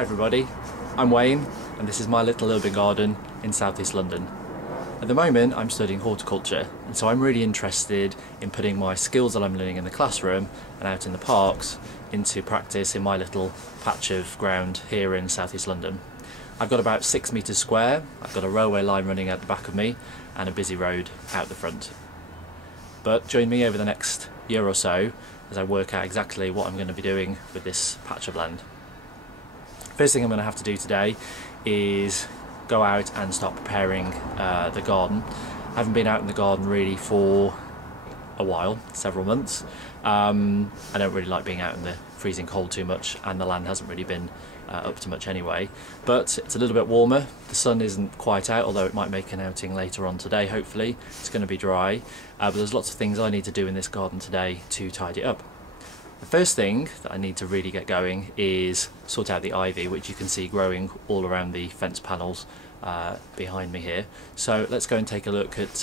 Hi everybody, I'm Wayne and this is my little urban garden in southeast London. At the moment I'm studying horticulture, and so I'm really interested in putting my skills that I'm learning in the classroom and out in the parks into practice in my little patch of ground here in southeast London. I've got about 6 metres square, I've got a railway line running out the back of me and a busy road out the front. But join me over the next year or so as I work out exactly what I'm going to be doing with this patch of land. First thing I'm going to have to do today is go out and start preparing the garden. I haven't been out in the garden really for a while, several months. I don't really like being out in the freezing cold too much, and the land hasn't really been up to much anyway. But it's a little bit warmer, the sun isn't quite out, although it might make an outing later on today hopefully. It's going to be dry, but there's lots of things I need to do in this garden today to tidy it up. The first thing that I need to really get going is sort out the ivy, which you can see growing all around the fence panels behind me here. So let's go and take a look at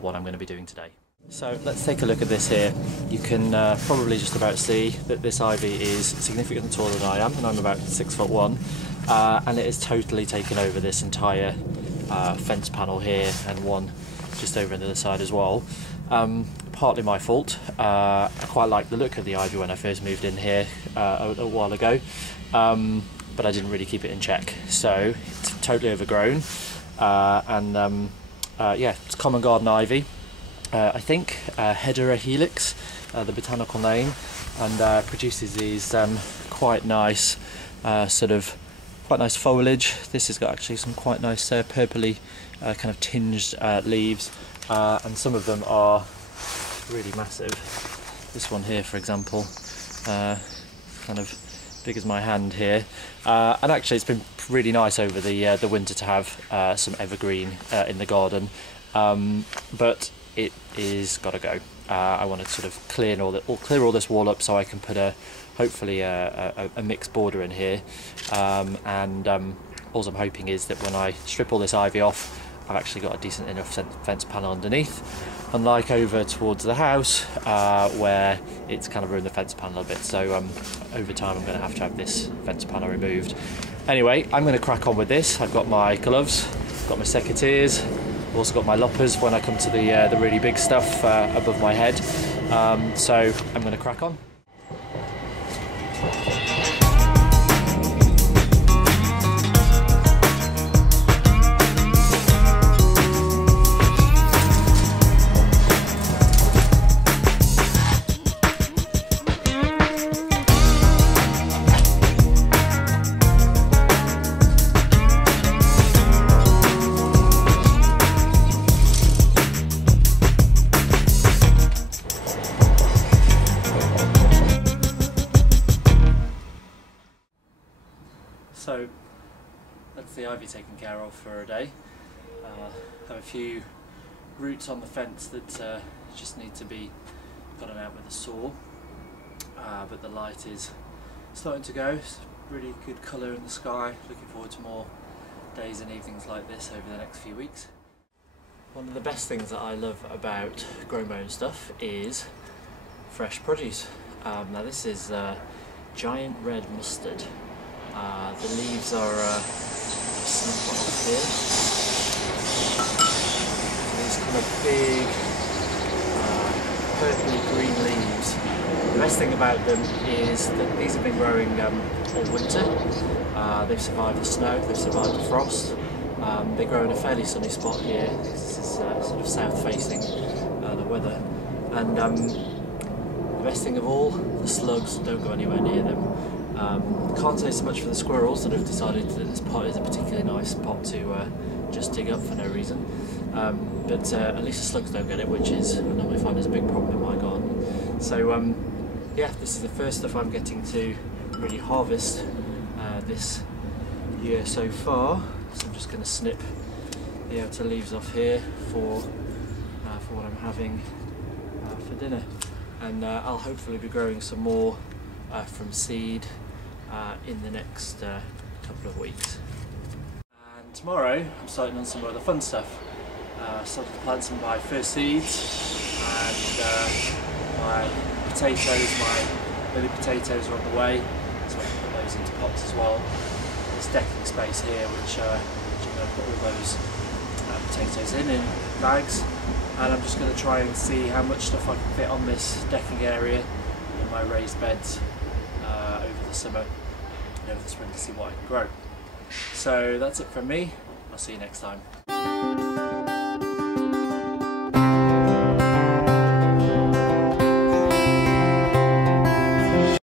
what I'm going to be doing today. So let's take a look at this here. You can probably just about see that this ivy is significantly taller than I am, and I'm about 6'1", and it has totally taken over this entire fence panel here, and one just over on the other side as well. Partly my fault. I quite liked the look of the ivy when I first moved in here a while ago, but I didn't really keep it in check, so it's totally overgrown, and yeah, it's common garden ivy. I think Hedera helix, the botanical name, and produces these quite nice quite nice foliage. This has got actually some quite nice purpley kind of tinged leaves, and some of them are really massive. This one here, for example, kind of big as my hand here, and actually it's been really nice over the winter to have some evergreen in the garden, but it is got to go. I want to sort of clear all this wall up so I can put hopefully a mixed border in here, and all I'm hoping is that when I strip all this ivy off, I've actually got a decent enough fence panel underneath, unlike over towards the house where it's kind of ruined the fence panel a bit. So over time I'm going to have this fence panel removed. Anyway, I'm going to crack on with this. I've got my gloves, got my secateurs, I've also got my loppers when I come to the really big stuff above my head. So I'm going to crack on. So that's the ivy taken care of for a day. Have a few roots on the fence that just need to be gotten out with a saw, but the light is starting to go. It's really good colour in the sky. Looking forward to more days and evenings like this over the next few weeks. One of the best things that I love about growing my own stuff is fresh produce. Now this is giant red mustard. The leaves are snip one off here. So these kind of big purpley green leaves. The best thing about them is that these have been growing all winter. They've survived the snow, they've survived the frost. They grow in a fairly sunny spot here. This is sort of south facing the weather. And the best thing of all, the slugs don't go anywhere near them. Can't say so much for the squirrels that have decided that this pot is a particularly nice pot to just dig up for no reason, but at least the slugs don't get it, which is I normally find is a big problem in my garden. So yeah, this is the first stuff I'm getting to really harvest this year so far. So I'm just going to snip the outer leaves off here for what I'm having for dinner, and I'll hopefully be growing some more from seed in the next couple of weeks. And tomorrow I'm starting on some of the fun stuff. Started to plant some of my first seeds, and my potatoes, my early potatoes are on the way, so I can put those into pots as well. this decking space here, which I'm going to put all those potatoes in bags, and I'm just going to try and see how much stuff I can fit on this decking area in my raised beds over the summer and over the spring to see what I can grow. So that's it from me. I'll see you next time.